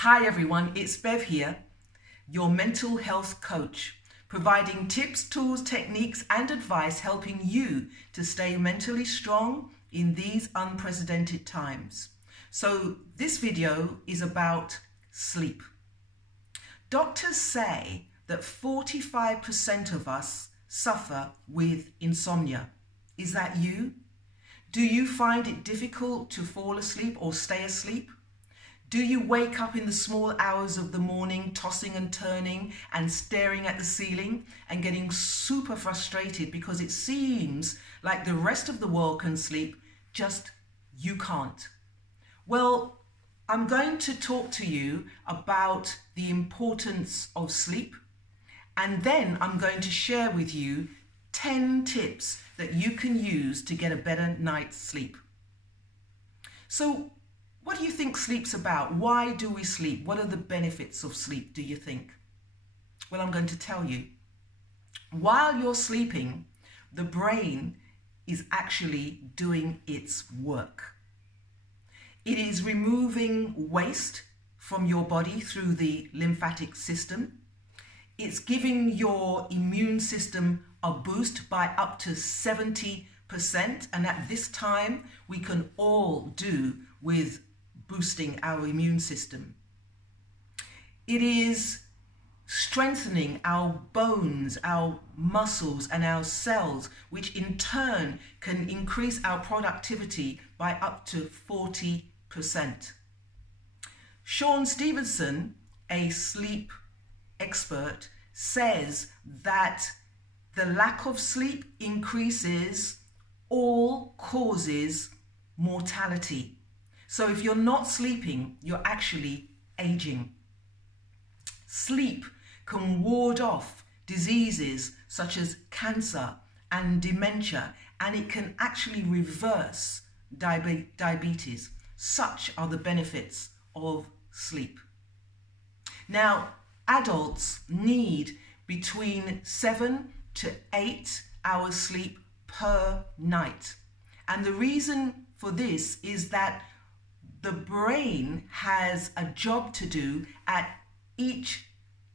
Hi everyone, it's Bev here, your mental health coach, providing tips, tools, techniques and advice helping you to stay mentally strong in these unprecedented times. So this video is about sleep. Doctors say that 45% of us suffer with insomnia. Is that you? Do you find it difficult to fall asleep or stay asleep? Do you wake up in the small hours of the morning tossing and turning and staring at the ceiling and getting super frustrated because it seems like the rest of the world can sleep, just you can't? Well, I'm going to talk to you about the importance of sleep, and then I'm going to share with you 10 tips that you can use to get a better night's sleep. So, what do you think sleep's about? Why do we sleep? What are the benefits of sleep, do you think? Well, I'm going to tell you. While you're sleeping, the brain is actually doing its work. It is removing waste from your body through the lymphatic system. It's giving your immune system a boost by up to 70%. And at this time, we can all do with boosting our immune system. It is strengthening our bones, our muscles and our cells, which in turn can increase our productivity by up to 40%. Sean Stevenson, a sleep expert, says that the lack of sleep increases all causes mortality. So if you're not sleeping, you're actually aging. Sleep can ward off diseases such as cancer and dementia, and it can actually reverse diabetes. Such are the benefits of sleep. Now, adults need between 7 to 8 hours sleep per night. And the reason for this is that the brain has a job to do at each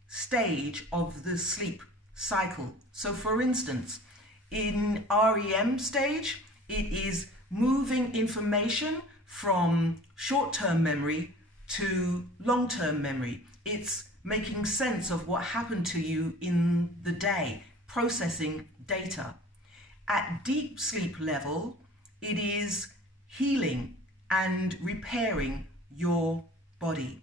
stage of the sleep cycle. So for instance, in REM stage, it is moving information from short-term memory to long-term memory. It's making sense of what happened to you in the day, processing data. At deep sleep level, it is healing and repairing your body.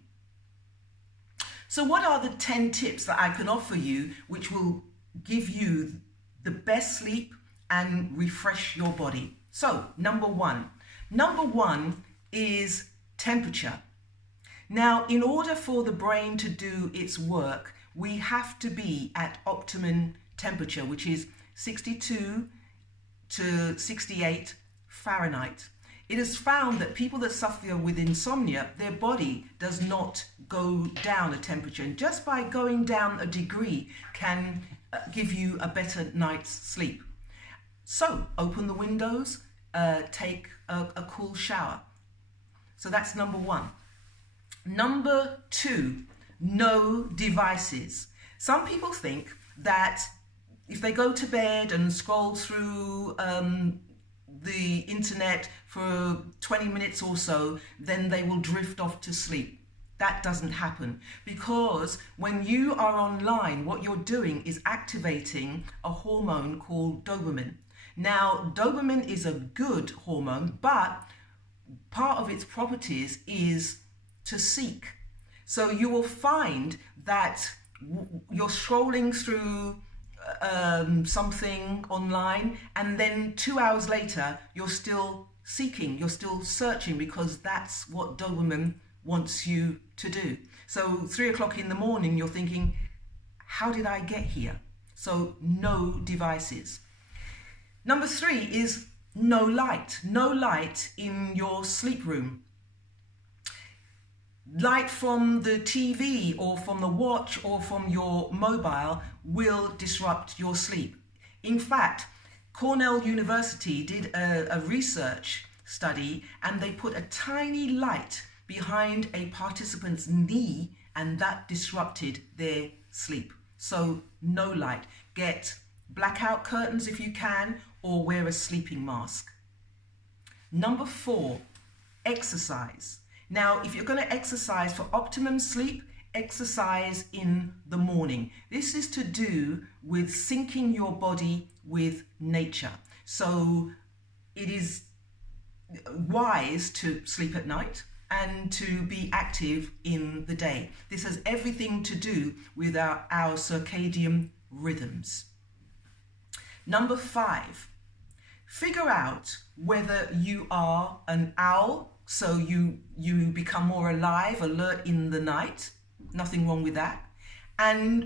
So what are the 10 tips that I can offer you which will give you the best sleep and refresh your body? So number one is temperature. Now, in order for the brain to do its work, we have to be at optimum temperature, which is 62 to 68 Fahrenheit. It is found that people that suffer with insomnia, their body does not go down a temperature. And just by going down a degree can give you a better night's sleep. So open the windows, take a cool shower. So that's number one. Number two, no devices. Some people think that if they go to bed and scroll through the internet for 20 minutes or so, then they will drift off to sleep. That doesn't happen, because when you are online, what you're doing is activating a hormone called dopamine. Now, dopamine is a good hormone, but part of its properties is to seek. So you will find that you're scrolling through something online, and then 2 hours later you're still seeking, you're still searching, because that's what dopamine wants you to do. So 3 o'clock in the morning you're thinking, how did I get here? So no devices. Number three is no light in your sleep room. Light from the TV or from the watch or from your mobile will disrupt your sleep. In fact, Cornell University did a research study, and they put a tiny light behind a participant's knee, and that disrupted their sleep. So no light. Get blackout curtains if you can, or wear a sleeping mask. Number 4, exercise. Now, if you're going to exercise for optimum sleep, exercise in the morning. This is to do with syncing your body with nature. So it is wise to sleep at night and to be active in the day. This has everything to do with our circadian rhythms. Number 5, figure out whether you are an owl, so you become more alive, alert in the night. Nothing wrong with that.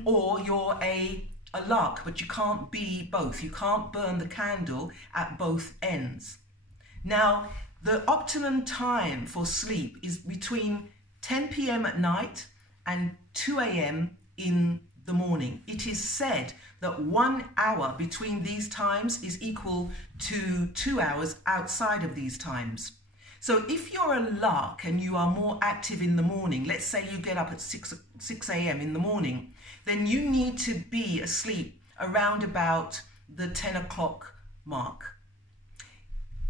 Or you're a lark, but you can't be both. You can't burn the candle at both ends. Now, the optimum time for sleep is between 10 p.m. at night and 2 a.m. in the morning. It is said that 1 hour between these times is equal to 2 hours outside of these times. So if you're a lark and you are more active in the morning, let's say you get up at 6 a.m. in the morning, then you need to be asleep around about the 10 o'clock mark.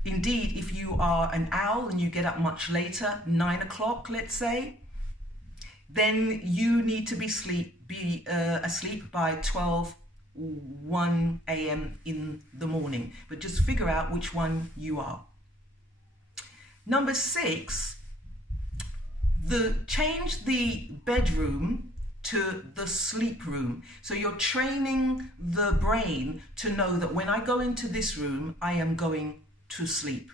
Indeed, if you are an owl and you get up much later, 9 o'clock, let's say, then you need to be asleep by 1 a.m. in the morning. But just figure out which one you are. Number 6, change the bedroom to the sleep room. So you're training the brain to know that when I go into this room, I am going to sleep.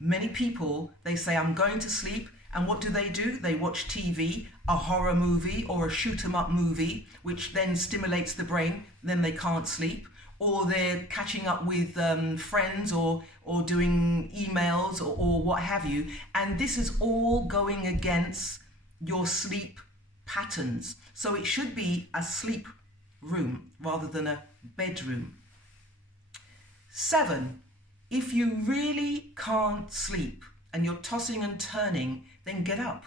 Many people, they say, I'm going to sleep, and what do? They watch TV, a horror movie or a shoot-'em-up movie, which then stimulates the brain, then they can't sleep. Or they're catching up with friends or doing emails or what have you. And this is all going against your sleep patterns. So it should be a sleep room rather than a bedroom. 7, if you really can't sleep and you're tossing and turning, then get up.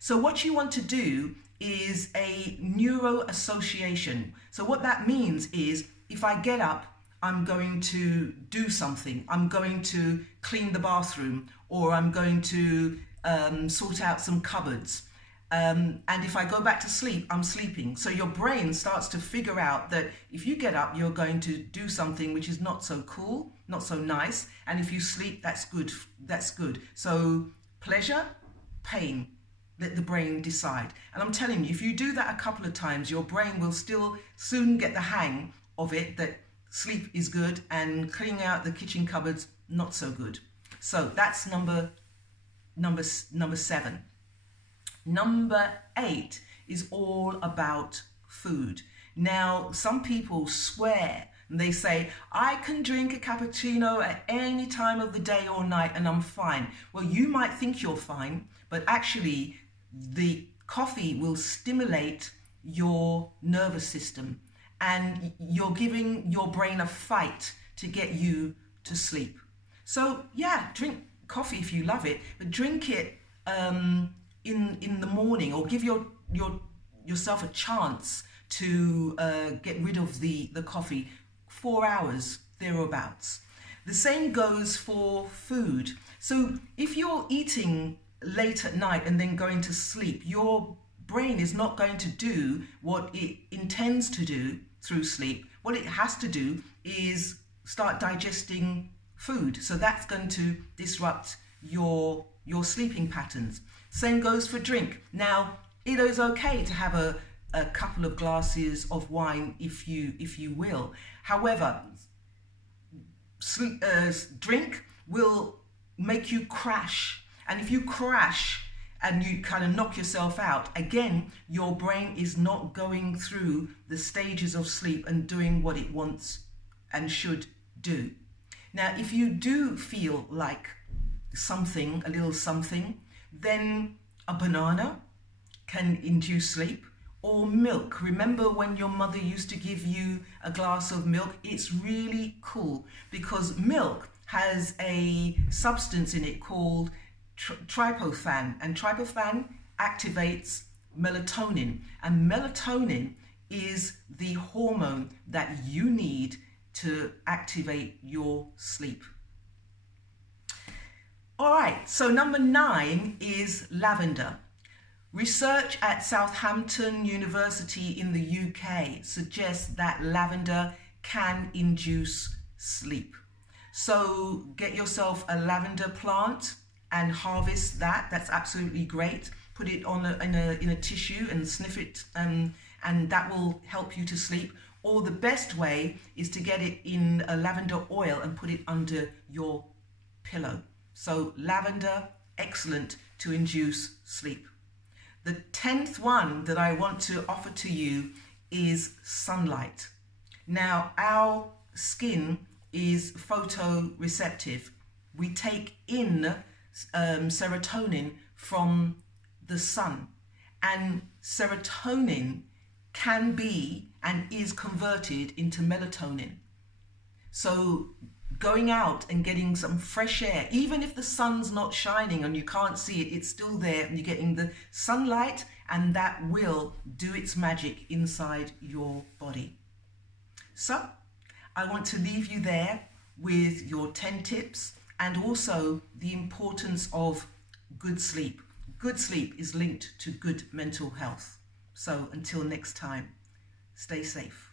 So what you want to do is a neuro association. So what that means is, if I get up, I'm going to do something. I'm going to clean the bathroom, or I'm going to sort out some cupboards. And if I go back to sleep, I'm sleeping. So your brain starts to figure out that if you get up, you're going to do something which is not so cool, not so nice. And if you sleep, that's good. That's good. So pleasure, pain, let the brain decide. And I'm telling you, if you do that a couple of times, your brain will still soon get the hang of it, that sleep is good and cleaning out the kitchen cupboards not so good. So that's number 7. Number 8 is all about food. Now, some people swear and they say, I can drink a cappuccino at any time of the day or night and I'm fine. Well, you might think you're fine, but actually the coffee will stimulate your nervous system, and you're giving your brain a fight to get you to sleep. So yeah, drink coffee if you love it, but drink it in the morning, or give yourself a chance to get rid of the coffee, 4 hours thereabouts. The same goes for food. So if you're eating late at night and then going to sleep, your brain is not going to do what it intends to do through sleep. What it has to do is start digesting food. So that's going to disrupt your sleeping patterns. Same goes for drink. Now, it is okay to have a couple of glasses of wine if you will. However, drink will make you crash. And if you crash and you kind of knock yourself out, again, your brain is not going through the stages of sleep and doing what it wants and should do. Now, if you do feel like something, a little something, then a banana can induce sleep, or milk. Remember when your mother used to give you a glass of milk? It's really cool because milk has a substance in it called tryptophan, and tryptophan activates melatonin, and melatonin is the hormone that you need to activate your sleep. All right, so number 9 is lavender. Research at Southampton University in the UK suggests that lavender can induce sleep. So get yourself a lavender plant and harvest that. That's absolutely great. Put it on in a tissue and sniff it, and that will help you to sleep. Or the best way is to get it in a lavender oil and put it under your pillow. So lavender, excellent to induce sleep. The 10th one that I want to offer to you is sunlight. Now, our skin is photoreceptive. We take in serotonin from the sun, and serotonin can be and is converted into melatonin. So going out and getting some fresh air, even if the sun's not shining and you can't see it, it's still there and you're getting the sunlight, and that will do its magic inside your body. So I want to leave you there with your 10 tips and also the importance of good sleep. Good sleep is linked to good mental health. So until next time, stay safe.